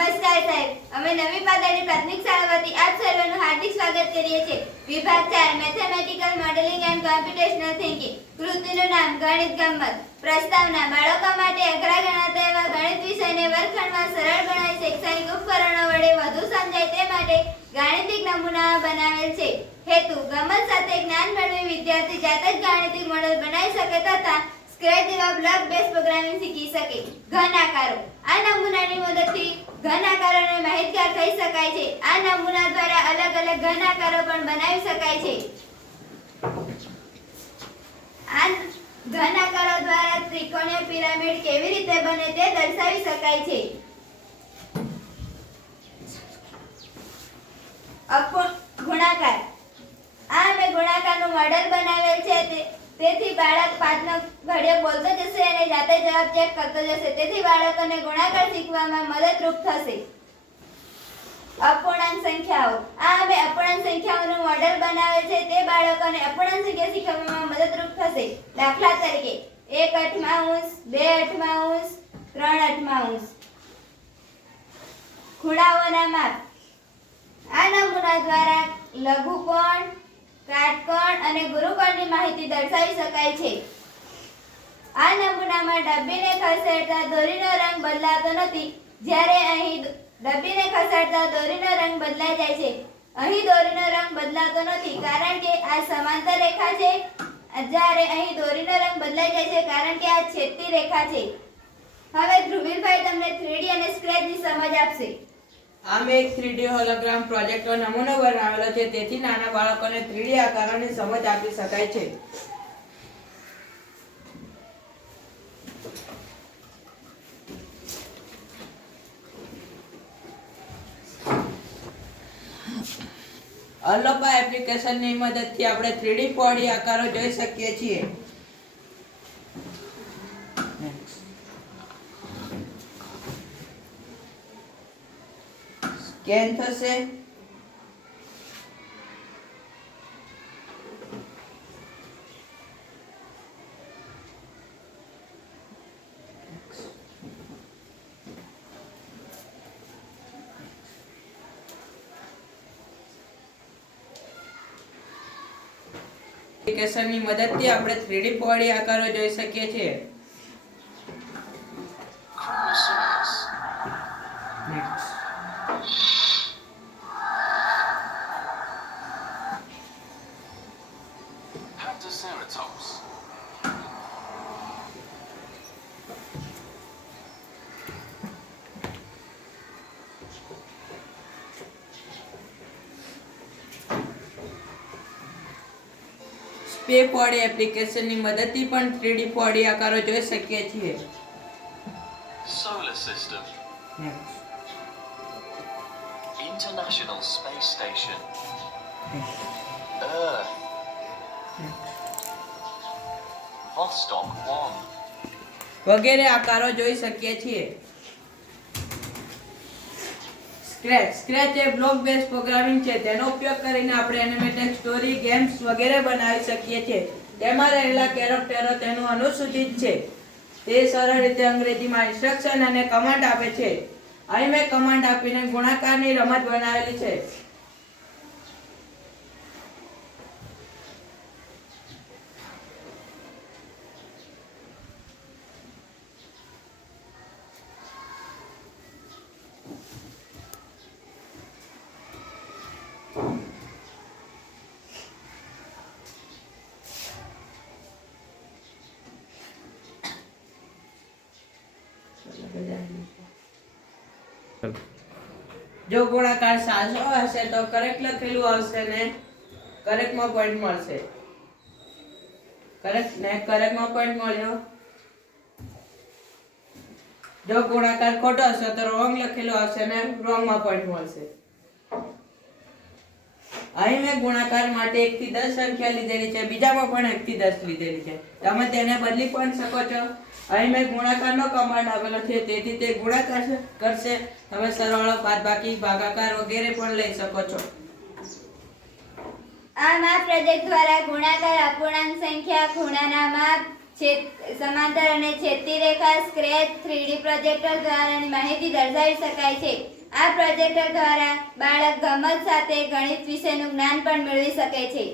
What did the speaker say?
નમસ્કાર સાહેબ. અમે નવી પાદરની પ્રાથમિક શાળા વતી આપ સર્વનું હાર્દિક સ્વાગત કરીએ છીએ. વિભાગ ચાર mathematical modelling and computational thinking કૃતિનું નામ ગણિત ગમ્મત. પ્રસ્તાવના, બાળકો માટે અઘરા ગણાતા એવા ગણિત વિષયને વર્ગખંડમાં સરળ ગણાય શૈક્ષણિક ઉપકરણો વડે વધુ સમજાય તે માટે ગાણિતિક નમૂનાઓ બનાવેલ છે. હેતુ ગમત સાથે જ્ઞાન મેળવી વિદ્યાર્થી જાતે જ ગાણિતિક મોડેલ બનાવી શકે તથા સ્ક્રેચ જેવા બ્લોક બેઝ પ્રોગ્રામિંગ શીખી શકે. ઘન આ નમૂનાની મદદથી ઘન આકારોને માહિતગાર થઈ શકાય છે. આ નમૂના દ્વારા અલગ અલગ ઘન આકારો પણ બનાવી શકાય છે. આ ઘન દ્વારા ત્રિકોણીય પિરામિડ કેવી રીતે બને તે દર્શાવી શકાય છે. ગુણાકાર. આ અમે ગુણાકારનું મોડેલ બનાવેલ છે તે- તેથી બાળક પાઠનો ઘડિયો બોલતો જશે અને જાતે જવાબ ચેક કરતો જશે. તેથી બાળકોને ગુણાકાર શીખવામાં મદદરૂપ થશે. અપૂર્ણાંક સંખ્યાઓ. આ અમે અપૂર્ણાંક સંખ્યાઓનું મોડેલ બનાવે છે. તે બાળકોને અપૂર્ણાંક સંખ્યા શીખવામાં મદદરૂપ થશે. દાખલા તરીકે, એક અઠમાંશ બે અઠમાંશ ત્રણ અઠમાંશ ખૂણાઓના માપ. આ નમૂના દ્વારા લઘુકોણ કાટકોણ અને ગુરુકોણની માહિતી દર્શાવી શકાય છે. આ નમૂનામાં ડબ્બીને ખસેડતા દોરીનો રંગ બદલાતો નથી. જ્યારે અહીં ડબ્બીને ખસેડતા દોરીનો રંગ બદલાઈ જાય છે. અહીં દોરીનો રંગ બદલાતો નથી કારણ કે આ સમાંતર રેખા છે. જ્યારે અહીં દોરીનો રંગ બદલાઈ જાય છે કારણ કે આ છેદતી રેખા છે. હવે ધ્રુવીલભાઈ તમને થ્રીડી અને સ્ક્રેચની સમજ આપશે. આમ એક 3D હોલોગ્રામ પ્રોજેક્ટનો નમૂનો બનાવેલો છે. તેથી નાના બાળકોને થ્રીડી આકારોની સમજ આપી શકાય છે. અલોપા એપ્લિકેશનની મદદથી આપણે થ્રીડી પોડી આકારો જોઈ શકીએ છીએ. સ્કેન થશે? એપ્લિકેશનની મદદથી આપણે 3D પોડી આકારો જોઈ શકીએ છીએ. Pentaceratops. સ્પે પોડી એપ્લિકેશનની મદદથી પણ 3D પોડી આકારો જોઈ શકીએ છીએ Solar System. Next. International Space Station. Vostok 1. વગેરે આકારો જોઈ શકીએ છીએ. સ્ક્રેચ સ્ક્રેચ એ બ્લોક બેઝ પ્રોગ્રામિંગ છે. તેનો ઉપયોગ કરીને આપણે એનિમેટેડ સ્ટોરી ગેમ્સ વગેરે બનાવી શકીએ છીએ. તેમાં રહેલા કેરેક્ટરો તેનું અનુસૂચિત છે. તે સરળ રીતે અંગ્રેજીમાં ઇન્સ્ટ્રક્શન અને કમાન્ડ આપે છે. અહીં મેં કમાન્ડ આપીને ગુણાકારની રમત બનાવેલી છે. જો ગુણાકાર સાચો હશે તો કરેક્ટ લખેલું આવશે ને કરેક્ટમાં પોઈન્ટ મળશે. કરેક્ટ ને કરેક્ટમાં પોઈન્ટ મળ્યો. જો ગુણાકાર ખોટો હશે તો રોંગ લખેલું આવશે ને રોંગમાં પોઈન્ટ મળશે. અહીં મેં ગુણાકાર માટે એક થી દસ સંખ્યા લીધેલી છે, બીજામાં પણ એક થી દસ લીધેલી છે. તમે તેને બદલી પણ શકો છો. અહીં મેં ગુણાકારનો કમાન્ડ આવેલો છે, તેથી તે ગુણાકાર કરશે. તમે સરવાળો બાદબાકી ભાગાકાર વગેરે પણ લઈ શકો છો. આ માપ પ્રોજેક્ટ દ્વારા ગુણાકાર અપૂર્ણાંક સંખ્યા ખૂણાના માપ સમાંતર અને છેદતી રેખા સ્ક્રેચ થ્રીડી પ્રોજેક્ટર દ્વારા માહિતી દર્શાવી શકાય છે. આ પ્રોજેક્ટર દ્વારા બાળક ગમત સાથે ગણિત વિશેનું જ્ઞાન પણ મેળવી શકે છે.